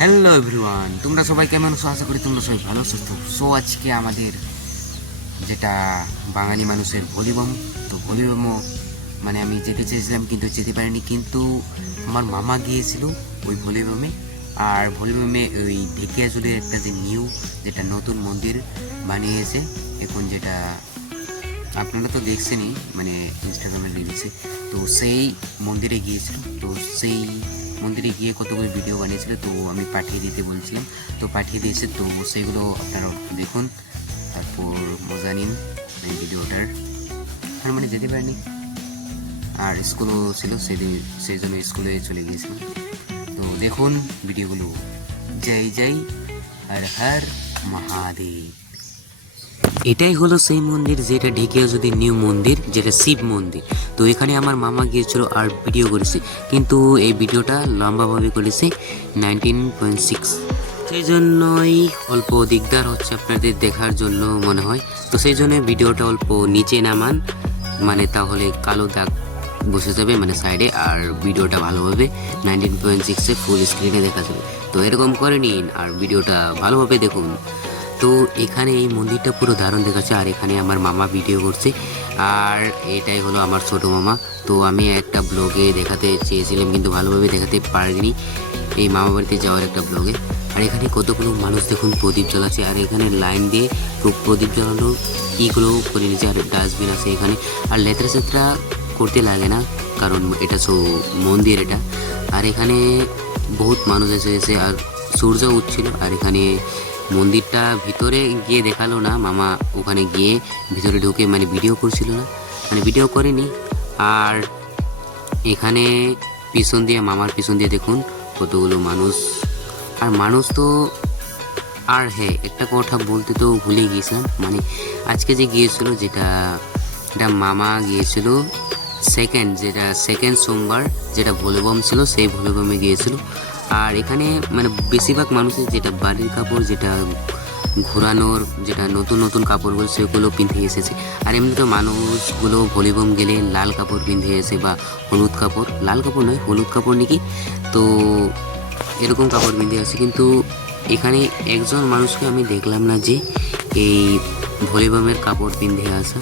Hello everyone, তোমরা সবাই কেমন আছো? আশা করি তোমরা সবাই ভালো সুস্থ। সো আজকে আমাদের যেটা বাঙালি মানুষের ভলিবম, তো ভলিবমও মানে আমি যেতে চেয়েছিলাম কিন্তু যেতে পারিনি, কিন্তু আমার মামা গিয়েছিল ওই ভলিবমে। আর ভলিবমে ওই ঢেকিয়াজুলির একটা যে নিউ যেটা নতুন মন্দির বানিয়েছে এখন, যেটা আপনারা তো দেখছেনই মানে ইনস্টাগ্রামের রিলসে, তো সেই মন্দিরে গিয়েছিল। তো সেই মন্দিরে গিয়ে কতগুলো ভিডিও বানিয়েছিল, তো আমি পাঠিয়ে দিতে বলছিলাম, তো পাঠিয়ে দিয়েছে। তো সেগুলো আপনারা দেখুন, তারপর মজা নিন এই ভিডিওটার। আর মানে যেতে পারিনি, আর স্কুলও ছিল সেদিন, সেই জন্য স্কুলে চলে গিয়েছিলাম। তো দেখুন ভিডিওগুলো। জয় জয় হর হর মহাদেব। এটাই হলো সেই মন্দির যেটা ঢেকিয়াজুলি নিউ মন্দির, যেটা শিব মন্দির। তো এখানে আমার মামা গিয়েছিল আর ভিডিও করেছে, কিন্তু এই ভিডিওটা লম্বাভাবে করেছে 19.6, সেই জন্যই অল্প দিকদার হচ্ছে আপনাদের দেখার জন্য মনে হয়। তো সেই জন্য ভিডিওটা অল্প নিচে নামান, মানে তাহলে কালো দাগ বসে যাবে মানে সাইডে, আর ভিডিওটা ভালোভাবে 19.6-এ ফুল স্ক্রিনে দেখা যাবে। তো এরকম করে নিন আর ভিডিওটা ভালোভাবে দেখুন। তো এখানে এই মন্দিরটা পুরো দারুণ দেখাচ্ছে, আর এখানে আমার মামা ভিডিও করছে, আর এটাই হলো আমার ছোট মামা। তো আমি একটা ব্লগে দেখাতে চেয়েছিলাম কিন্তু ভালোভাবে দেখাতে পারিনি, এই মামা বাড়িতে যাওয়ার একটা ব্লগে। আর এখানে কতগুলো মানুষ দেখুন প্রদীপ জ্বালাচ্ছে, আর এখানে লাইন দিয়ে প্রদীপ জ্বালানো ইগুলো করে নিচ্ছে, আর ডাস্টবিন আছে এখানে। আর লেত্রা চেত্রা করতে লাগে না, কারণ এটা মন্দির এটা। আর এখানে বহুত মানুষ এসে আর সূর্য উঠছিল। আর এখানে মন্দিরটা ভিতরে গিয়ে দেখালো না মামা, ওখানে গিয়ে ভিতরে ঢুকে মানে ভিডিও করছিল না, মানে ভিডিও করেনি। আর এখানে পিছন দিয়ে, মামার পিছন দিয়ে দেখুন কতগুলো মানুষ। আর মানুষ তো, আর হ্যাঁ একটা কথা বলতে তো ভুলে গিয়েছিলাম, মানে আজকে যে গিয়েছিল, যেটা মামা গিয়েছিল সেকেন্ড সোমবার, যেটা ভলিবম ছিল, সেই ভলিবমে গিয়েছিল। আর এখানে মানে বেশিরভাগ মানুষের যেটা বাড়ির কাপড়, যেটা ঘোরানোর, যেটা নতুন নতুন কাপড়গুলো সেগুলো পিঁধে এসেছে। আর এমনিতে মানুষগুলো ভলিবম গেলে লাল কাপড় পিঁধে এসে, বা হলুদ কাপড়, লাল কাপড় নয় হলুদ কাপড় নাকি, তো এরকম কাপড় পিঁধে আসে। কিন্তু এখানে একজন মানুষকে আমি দেখলাম না যে এই ভলিবমের কাপড় পিঁধে আসা।